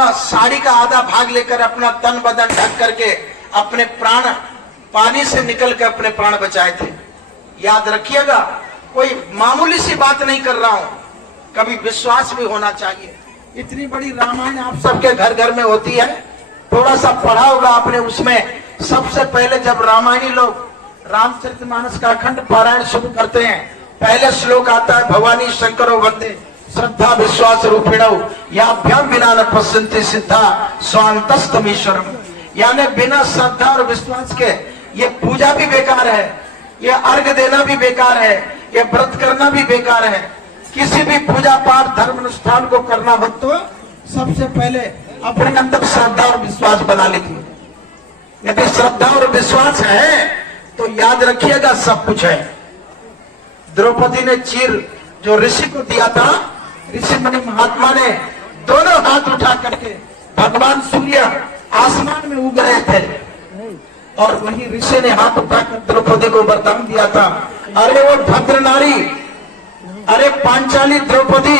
वह साड़ी का आधा भाग लेकर अपना तन बदन ढक करके अपने प्राण पानी से निकल के अपने प्राण बचाए थे। याद रखिएगा, कोई मामूली सी बात नहीं कर रहा हूं, कभी विश्वास भी होना चाहिए। इतनी बड़ी रामायण आप सबके घर घर में होती है, थोड़ा सा पढ़ा होगा आपने। उसमें सबसे पहले जब रामायणी लोग रामचरितमानस का अखंड पारायण शुरू करते हैं, पहले श्लोक आता है, भवानी शंकरो वंदे श्रद्धा विश्वास रूपिणौ याभ्याम विना न पश्यन्ति सिद्धा स्वांतस्तमीश्वरम। यानी बिना श्रद्धा और विश्वास के ये पूजा भी बेकार है, ये अर्घ देना भी बेकार है, ये व्रत करना भी बेकार है। किसी भी पूजा पाठ धर्म अनुष्ठान को करना हो तो सबसे पहले अपने अंदर श्रद्धा और विश्वास बना लीजिए। यदि श्रद्धा और विश्वास है तो याद रखिएगा सब कुछ है। द्रौपदी ने चीर जो ऋषि को दिया था, ऋषि मुनि महात्मा ने दोनों हाथ उठा करके भगवान सूर्य आसमान में उग रहे थे और वही ऋषि ने हाथ उठाकर द्रौपदी को वरदान दिया था, अरे वो भद्र नारी, अरे पांचाली द्रौपदी,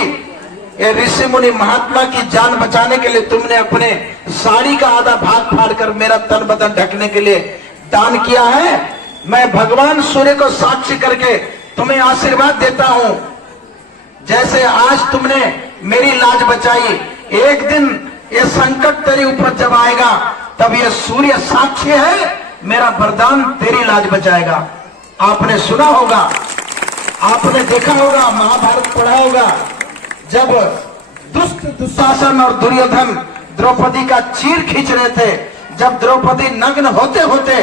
ये ऋषि मुनि महात्मा की जान बचाने के लिए तुमने अपने साड़ी का आधा भाग फाड़कर मेरा तन बदन ढकने के लिए दान किया है। मैं भगवान सूर्य को साक्षी करके तुम्हें आशीर्वाद देता हूं, जैसे आज तुमने मेरी लाज बचाई, एक दिन ये संकट तेरे ऊपर जब आएगा तब ये सूर्य साक्षी है, मेरा वरदान तेरी लाज बचाएगा। आपने सुना होगा, आपने देखा होगा, महाभारत पढ़ा होगा, जब दुष्ट दुशासन और दुर्योधन द्रौपदी का चीर खींच रहे थे, जब द्रौपदी नग्न होते होते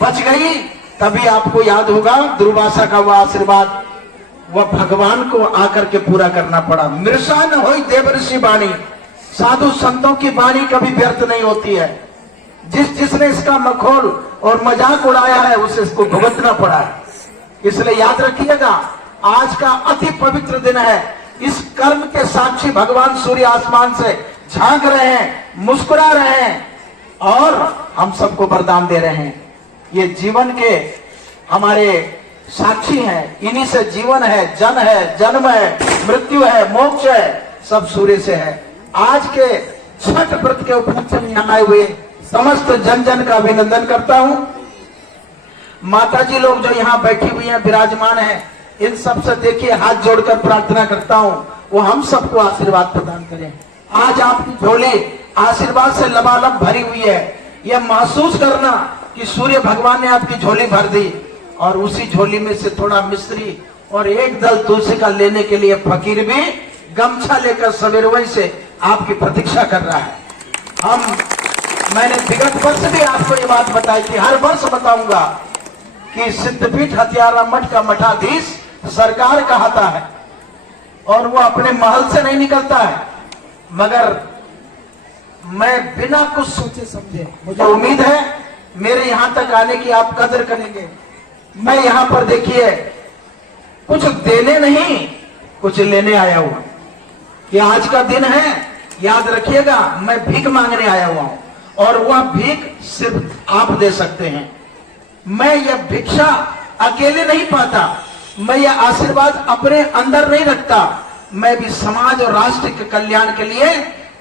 बच गई, तभी आपको याद होगा दुर्वासा का वह आशीर्वाद वह भगवान को आकर के पूरा करना पड़ा। मृषा न होई देवर्षि वाणी, साधु संतों की वाणी कभी व्यर्थ नहीं होती है। जिसने इसका मखौल और मजाक उड़ाया है उसे इसको भुगतना पड़ा है। इसलिए याद रखिएगा, आज का अति पवित्र दिन है। इस कर्म के साक्षी भगवान सूर्य आसमान से झांक रहे हैं, मुस्कुरा रहे हैं और हम सबको वरदान दे रहे हैं। ये जीवन के हमारे साक्षी हैं, इन्हीं से जीवन है, जन है, जन्म है, मृत्यु है, मोक्ष है, सब सूर्य से है। आज के छठ व्रत के उपलक्ष्य में यहाँ आए हुए समस्त जन जन का अभिनंदन करता हूँ। माता जी लोग जो यहाँ बैठी हुई हैं, विराजमान हैं, इन सब से देखिए हाथ जोड़कर प्रार्थना करता हूँ वो हम सबको आशीर्वाद प्रदान करें। आज आपकी झोली आशीर्वाद से लबालब भरी हुई है। यह महसूस करना कि सूर्य भगवान ने आपकी झोली भर दी और उसी झोली में से थोड़ा मिश्री और एक दल तुलसी का लेने के लिए फकीर भी गमछा लेकर सवेरे से आपकी प्रतीक्षा कर रहा है। मैंने विगत वर्ष भी आपको ये बात बताई थी, हर वर्ष बताऊंगा कि सिद्धपीठ हथियारा मठ का मठाधीश सरकार कहता है और वो अपने महल से नहीं निकलता है, मगर मैं बिना कुछ सोचे समझे, मुझे उम्मीद है मेरे यहां तक आने की आप कदर करेंगे। मैं यहां पर देखिए कुछ देने नहीं कुछ लेने आया हूं। ये आज का दिन है, याद रखिएगा, मैं भीख मांगने आया हुआ हूं और वह भीख सिर्फ आप दे सकते हैं। मैं यह भिक्षा अकेले नहीं पाता, मैं यह आशीर्वाद अपने अंदर नहीं रखता, मैं भी समाज और राष्ट्र के कल्याण के लिए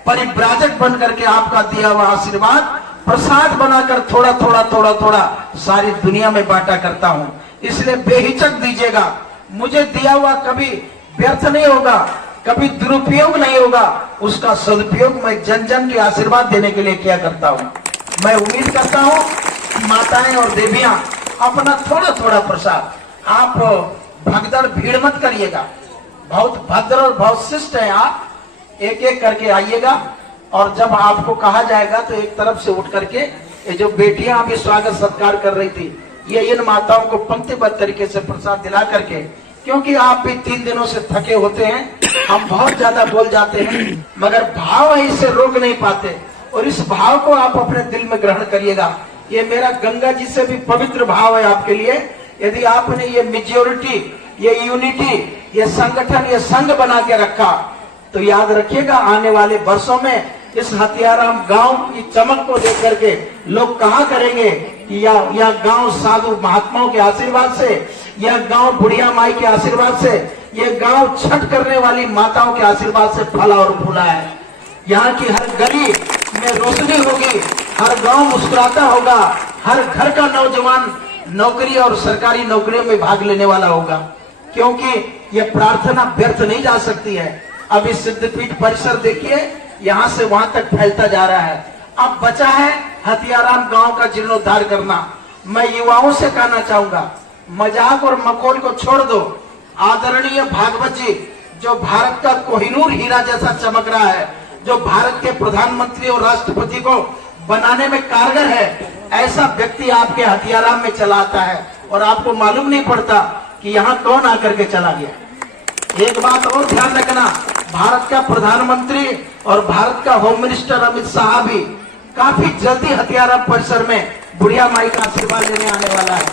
परिव्राजक बन करके आपका दिया हुआ आशीर्वाद प्रसाद बनाकर थोड़ा थोड़ा थोड़ा थोड़ा सारी दुनिया में बांटा करता हूं। इसलिए बेहिचक दीजिएगा, मुझे दिया हुआ कभी व्यर्थ नहीं होगा, कभी दुरुपयोग नहीं होगा, उसका सदुपयोग मैं जन जन के आशीर्वाद देने के लिए किया करता हूं। मैं उम्मीद करता हूं कि माताएं और देवियां अपना थोड़ा थोड़ा प्रसाद, आप भगदड़ भीड़ मत करिएगा, बहुत भद्र और बहुत शिष्ट है आप, एक एक करके आइएगा और जब आपको कहा जाएगा तो एक तरफ से उठ करके, ये जो बेटियां अभी स्वागत सत्कार कर रही थी, ये इन माताओं को पंक्तिबद्ध तरीके से प्रसाद दिला करके, क्योंकि आप भी 3 दिनों से थके होते हैं, हम बहुत ज्यादा बोल जाते हैं मगर भाव है इसे रोक नहीं पाते, और इस भाव को आप अपने दिल में ग्रहण करिएगा। ये मेरा गंगा जी से भी पवित्र भाव है आपके लिए। यदि आपने ये मेजोरिटी, ये यूनिटी, ये संगठन, ये संघ बना के रखा तो याद रखिएगा आने वाले वर्षों में इस हथियाराम गांव की चमक को देख करके लोग कहा करेंगे कि यह गांव साधु महात्माओं के आशीर्वाद से, यह गांव बुढ़िया माई के आशीर्वाद से, यह गांव छठ करने वाली माताओं के आशीर्वाद से फला और फूला है। यहाँ की हर गली में रोशनी होगी, हर गांव मुस्कुराता होगा, हर घर का नौजवान नौकरी और सरकारी नौकरियों में भाग लेने वाला होगा, क्योंकि यह प्रार्थना व्यर्थ नहीं जा सकती है। अब इस सिद्धपीठ परिसर देखिए, यहाँ से वहां तक फैलता जा रहा है। अब बचा है हथियाराम गांव का जीर्णोद्धार करना। मैं युवाओं से कहना चाहूंगा, मजाक और मखौल को छोड़ दो। आदरणीय भागवत जी, जो भारत का कोहिनूर हीरा जैसा चमक रहा है, जो भारत के प्रधानमंत्री और राष्ट्रपति को बनाने में कारगर है, ऐसा व्यक्ति आपके हथियाराम में चला आता है और आपको मालूम नहीं पड़ता कि यहाँ कौन आकर के चला गया। एक बात और ध्यान रखना, भारत का प्रधानमंत्री और भारत का होम मिनिस्टर अमित शाह भी काफी जल्दी हथियाराम परिसर में बुढ़िया माई का आशीर्वाद लेने आने वाला है।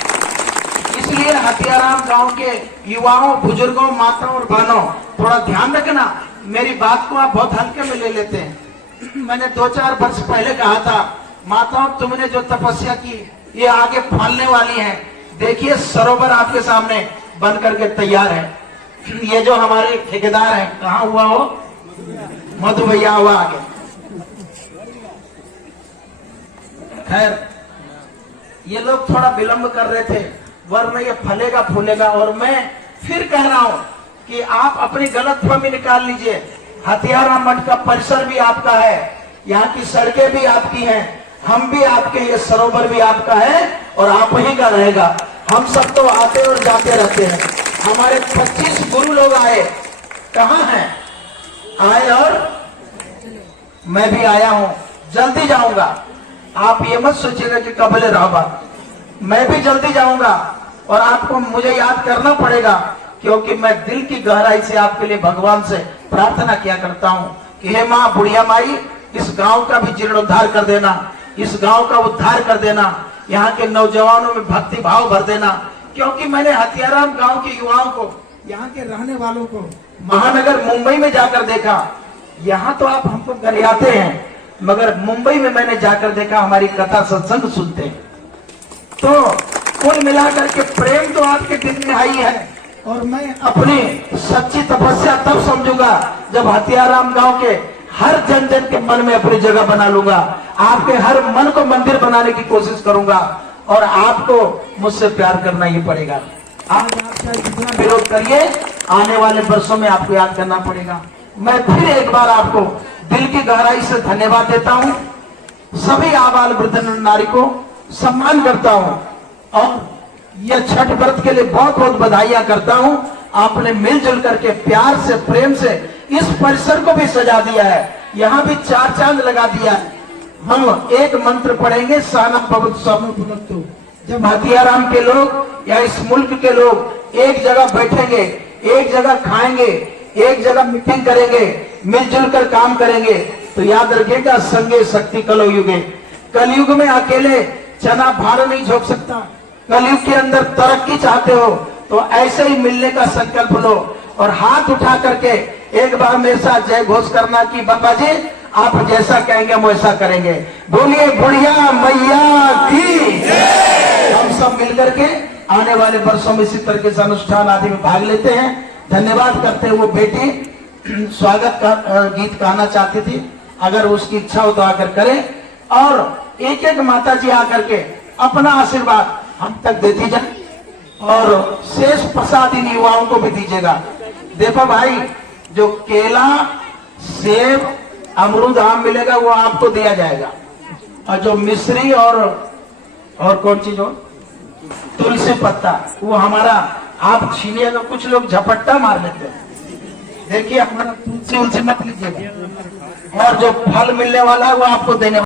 इसलिए हथियाराम गांव के युवाओं, बुजुर्गों, माताओं और बहनों, थोड़ा ध्यान रखना। मेरी बात को आप बहुत हल्के में ले लेते हैं। मैंने 2-4 वर्ष पहले कहा था, माताओं तुमने जो तपस्या की ये आगे फलने वाली है। देखिए सरोवर आपके सामने बन करके तैयार है। ये जो हमारे ठेकेदार हैं, कहाँ हुआ हो, मधु भैया हुआ आगे। खैर ये लोग थोड़ा विलंब कर रहे थे, वरना ये फलेगा फूलेगा। और मैं फिर कह रहा हूं कि आप अपनी गलतफहमी निकाल लीजिए। हथियाराम मठ का परिसर भी आपका है, यहाँ की सड़कें भी आपकी हैं, हम भी आपके, ये सरोवर भी आपका है और आप ही का रहेगा। हम सब तो आते और जाते रहते हैं। हमारे 25 गुरु लोग आए, कहाँ हैं? आए और मैं भी आया हूं, जल्दी जाऊंगा। आप ये मत सोचिएगा कि कबले रहोगा, मैं भी जल्दी जाऊंगा और आपको मुझे याद करना पड़ेगा, क्योंकि मैं दिल की गहराई से आपके लिए भगवान से प्रार्थना किया करता हूं कि हे माँ बुढ़िया माई, इस गांव का भी जीर्णोद्धार कर देना, इस गांव का उद्धार कर देना, यहाँ के नौजवानों में भक्ति भाव भर देना। क्योंकि मैंने हथियाराम गांव के युवाओं को, यहाँ के रहने वालों को महानगर मुंबई में जाकर देखा। यहाँ तो आप हमको गरियाते हैं, मगर मुंबई में मैंने जाकर देखा, हमारी कथा सत्संग सुनते हैं। तो कुल मिलाकर के प्रेम तो आपके दिल में आई है, और मैं अपनी सच्ची तपस्या तब समझूंगा जब हथियाराम गांव के हर जन जन के मन में अपनी जगह बना लूंगा। आपके हर मन को मंदिर बनाने की कोशिश करूंगा और आपको मुझसे प्यार करना ही पड़ेगा। आप जितना विरोध करिए, आने वाले वर्षों में आपको याद करना पड़ेगा। मैं फिर एक बार आपको दिल की गहराई से धन्यवाद देता हूं। सभी आबाल वृद्ध नारी को सम्मान करता हूं और यह छठ व्रत के लिए बहुत बहुत बधाइयां करता हूं। आपने मिलजुल करके प्यार से, प्रेम से इस परिसर को भी सजा दिया है, यहाँ भी 4 चांद लगा दिया है। हम एक मंत्र पढ़ेंगे, साना भवतु सानो भुनक्तु। जब हथियाराम के लोग या इस मुल्क के लोग एक जगह बैठेंगे, एक जगह खाएंगे, एक जगह मीटिंग करेंगे, मिलजुल कर काम करेंगे, तो याद रखिएगा संगे शक्ति कलयुगे। कलयुग में अकेले चना भार नहीं झोंक सकता। कलयुग के अंदर तरक्की चाहते हो तो ऐसे ही मिलने का संकल्प लो और हाथ उठा करके एक बार मेरे साथ जय घोष करना कि बाबा जी आप जैसा कहेंगे हम वैसा करेंगे। बोलिए बुढ़िया मैया की। हम सब मिलकर के आने वाले वर्षों में इसी तरीके से अनुष्ठान आदि में भाग लेते हैं। धन्यवाद करते हैं। वो बेटी स्वागत का गीत गाना चाहती थी, अगर उसकी इच्छा हो तो आकर करे और एक एक माता जी आकर के अपना आशीर्वाद हम तक देती जाए और शेष प्रसाद इन युवाओं को भी दीजिएगा। देखो भाई, जो केला, सेब, अमरूद, आम मिलेगा वो आपको दिया जाएगा, और जो मिश्री और कौन चीज हो, तुलसी पत्ता, वो हमारा आप छीनिएगा। कुछ लोग झपट्टा मार लेते हैं, देखिए हमारा तुलसी उलसी मत लीजिएगा। और जो फल मिलने वाला है वो आपको देने